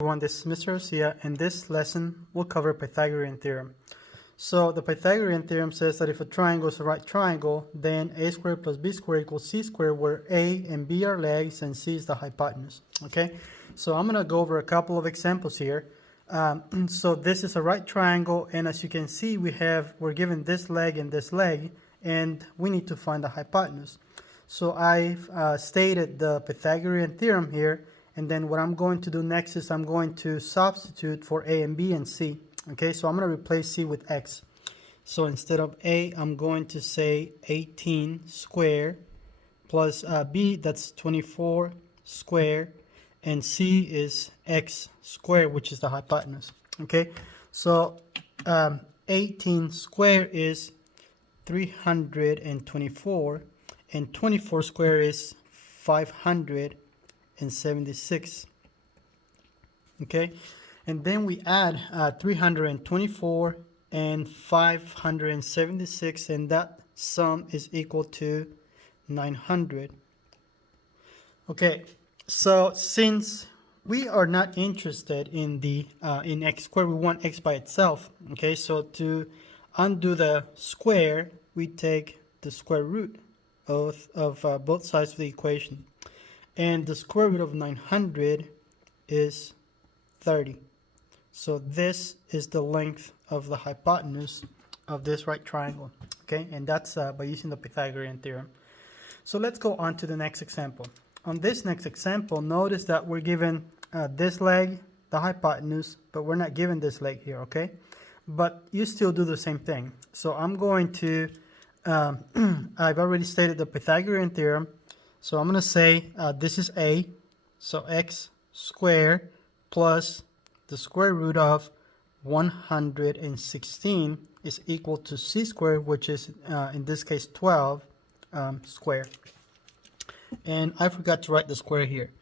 Everyone, this is Mr. Garcia, and this lesson will cover Pythagorean theorem. So the Pythagorean theorem says that if a triangle is a right triangle, then a squared plus b squared equals c squared, where a and b are legs and c is the hypotenuse. Okay, so I'm going to go over a couple of examples here. So this is a right triangle, and as you can see, we're given this leg, and we need to find the hypotenuse. So I've stated the Pythagorean theorem here. And then what I'm going to do next is I'm going to substitute for a and b and c. Okay, so I'm going to replace c with x. So instead of a, I'm going to say 18 squared plus b, that's 24 squared, and c is x squared, which is the hypotenuse. Okay, so 18 squared is 324, and 24 squared is 576. Okay, and then we add 324 and 576, and that sum is equal to 900. Okay, so since we are not interested in the in x squared, we want x by itself. Okay, so to undo the square, we take the square root of both sides of the equation. And the square root of 900 is 30. So this is the length of the hypotenuse of this right triangle. Okay, and that's by using the Pythagorean theorem. So let's go on to the next example. On this next example, notice that we're given this leg, the hypotenuse, but we're not given this leg here, okay? But you still do the same thing. So I'm going to, I've already stated the Pythagorean theorem. So I'm going to say this is a, so x squared plus the square root of 116 is equal to c squared, which is in this case 12 squared. And I forgot to write the square here.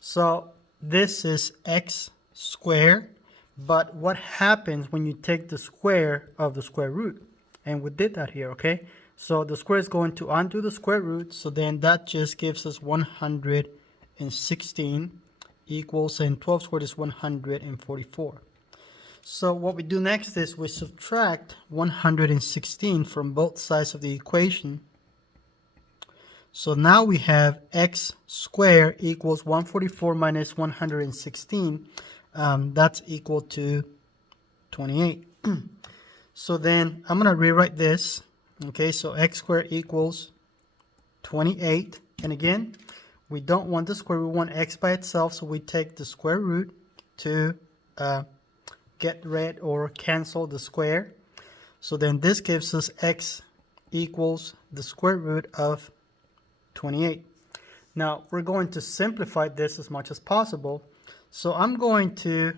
So this is x squared, but what happens when you take the square of the square root? And we did that here, okay? So the square is going to undo the square root, so then that just gives us 116 equals, and 12 squared is 144. So what we do next is we subtract 116 from both sides of the equation. So now we have x squared equals 144 minus 116. That's equal to 28. So then I'm going to rewrite this. Okay, so x squared equals 28. And again, we don't want the square, we want x by itself, so we take the square root to get rid or cancel the square. So then this gives us x equals the square root of 28. Now we're going to simplify this as much as possible. So I'm going to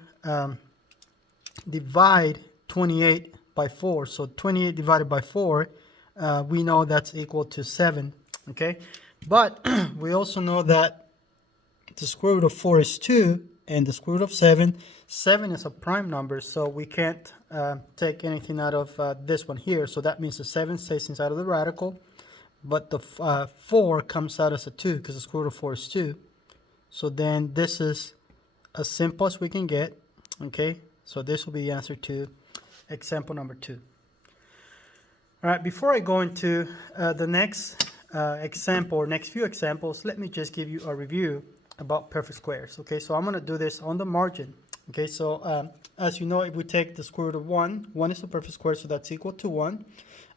divide 28 by 4. So 28 divided by 4, we know that's equal to 7. Okay, but we also know that the square root of 4 is 2, and the square root of 7 is a prime number, so we can't take anything out of this one here. So that means the 7 stays inside of the radical, but the 4 comes out as a 2 because the square root of 4 is 2. So then this is as simple as we can get. Okay, so this will be the answer to example number 2. All right, before I go into the next example or next few examples, let me just give you a review about perfect squares. Okay, so I'm going to do this on the margin. Okay, so as you know, if we take the square root of 1 is a perfect square, so that's equal to 1.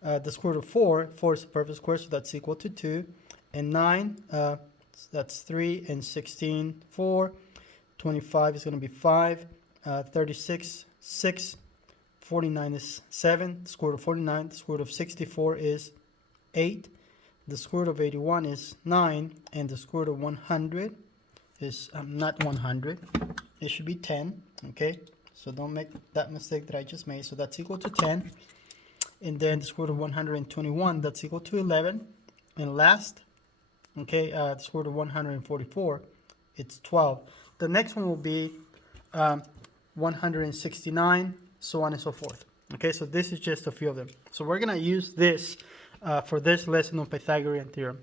The square root of 4 is a perfect square, so that's equal to 2. And 9, that's 3, and 16, 4. 25 is going to be 5. 36, 6. 49 is 7. The square root of 49. The square root of 64 is 8. The square root of 81 is 9. And the square root of 100 is not 100. It should be 10. Okay, so don't make that mistake that I just made. So that's equal to 10. And then the square root of 121, that's equal to 11. And last, okay, the square root of 144, it's 12. The next one will be 169, so on and so forth. Okay, so this is just a few of them. So we're going to use this for this lesson on Pythagorean theorem.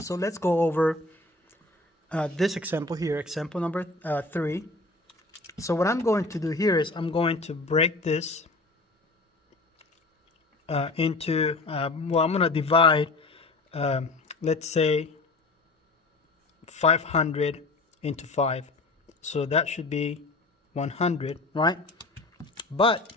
So let's go over this example here, example number 3. So what I'm going to do here is I'm going to break this into, well, I'm going to divide, let's say, 500 into 5. So that should be 100, right? But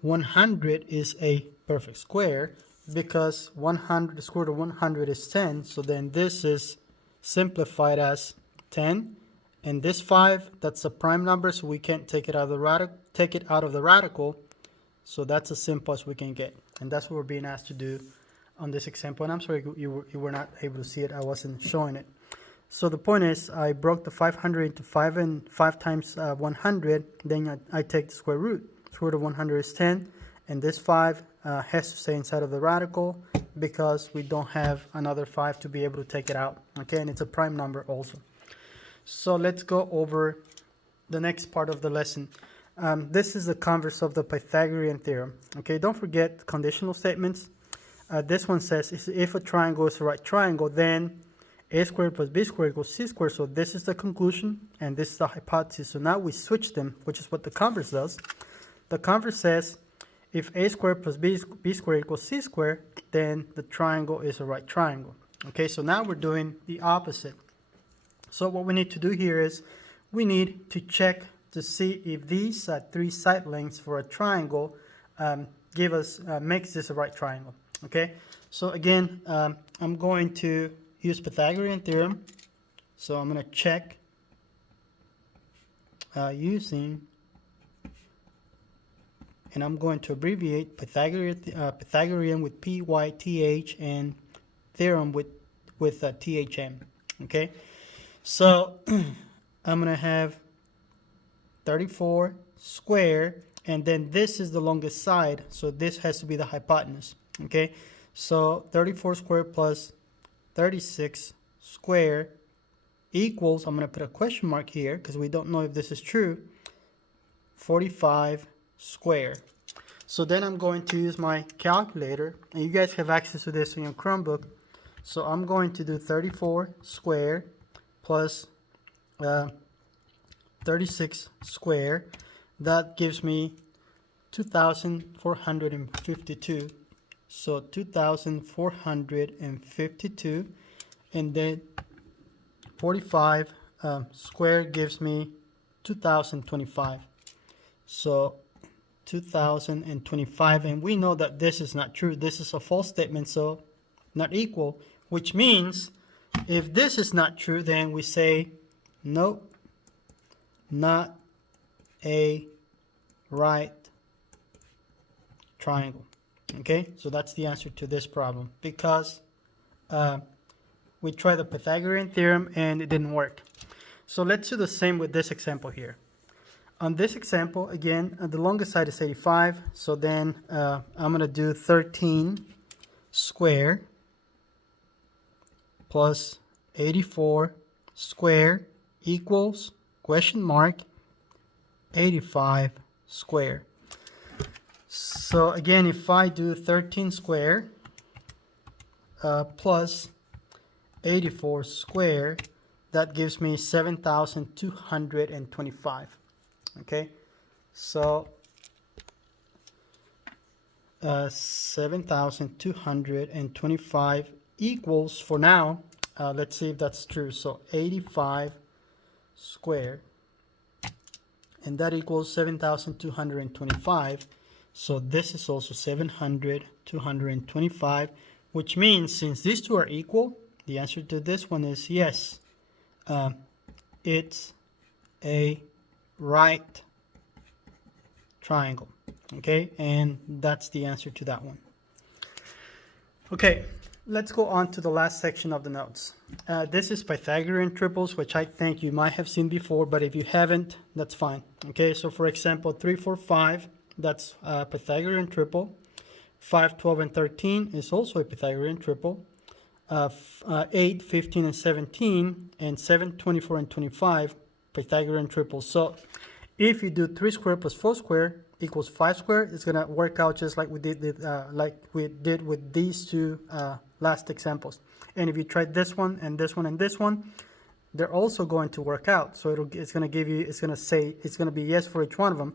100 is a perfect square because 100, the square root of 100 is 10. So then this is simplified as 10. And this 5, that's a prime number, so we can't take it out of the radical. So that's as simple as we can get. And that's what we're being asked to do on this example. And I'm sorry you were not able to see it. I wasn't showing it. So the point is, I broke the 500 into 5, and 5 times 100, then I take the square root. Square root of 100 is 10, and this 5 has to stay inside of the radical because we don't have another 5 to be able to take it out. Okay, and it's a prime number also. So let's go over the next part of the lesson. This is the converse of the Pythagorean theorem. Okay, don't forget conditional statements. This one says if a triangle is a right triangle, then a squared plus b squared equals c squared. So this is the conclusion and this is the hypothesis. So now we switch them, which is what the converse does. The converse says if a squared plus b squared equals c squared, then the triangle is a right triangle. Okay, so now we're doing the opposite. So what we need to do here is we need to check to see if these 3 side lengths for a triangle makes this a right triangle. Okay, so again, I'm going to use Pythagorean theorem. So I'm going to check using, and I'm going to abbreviate Pythagorean with P-Y-T-H and theorem with T-H-M. Okay, so I'm going to have 34 square, and then this is the longest side, so this has to be the hypotenuse. Okay, so 34 square plus 36 square equals, I'm going to put a question mark here because we don't know if this is true, 45 square. So then I'm going to use my calculator, and you guys have access to this in your Chromebook. So I'm going to do 34 square plus 36 square. That gives me 2,452. So 2,452, and then 45 square gives me 2,025. So 2,025, and we know that this is not true. This is a false statement, so not equal, which means if this is not true, then we say nope, not a right triangle. Okay, so that's the answer to this problem because we tried the Pythagorean theorem and it didn't work. So let's do the same with this example here. On this example, again, the longest side is 85. So then I'm going to do 13 square plus 84 square equals question mark 85 square. So again, if I do 13 square plus 84 square, that gives me 7,225. Okay, so 7,225 equals, for now, let's see if that's true. So 85 square, and that equals 7,225. So this is also 700,225, which means since these two are equal, the answer to this one is yes. It's a right triangle. Okay, and that's the answer to that one. Okay, let's go on to the last section of the notes. This is Pythagorean triples, which I think you might have seen before, but if you haven't, that's fine. Okay, so for example, 3, 4, 5, that's a Pythagorean triple. 5, 12, and 13 is also a Pythagorean triple. 8, 15, and 17, and 7, 24, and 25, Pythagorean triples. So if you do 3 squared plus 4 squared equals 5 squared, it's going to work out just like we did with these two last examples. And if you try this one and this one and this one, they're also going to work out. So it's going to give you, it's going to say, it's going to be yes for each one of them,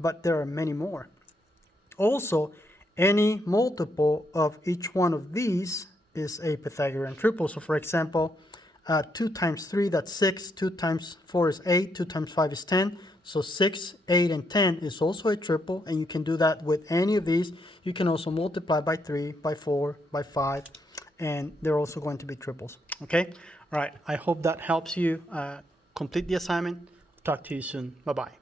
but there are many more. Also, any multiple of each one of these is a Pythagorean triple. So for example, 2 times 3, that's 6. 2 times 4 is 8. 2 times 5 is 10. So 6, 8, and 10 is also a triple, and you can do that with any of these. You can also multiply by 3, by 4, by 5, and they're also going to be triples. Okay? All right. I hope that helps you complete the assignment. Talk to you soon. Bye-bye.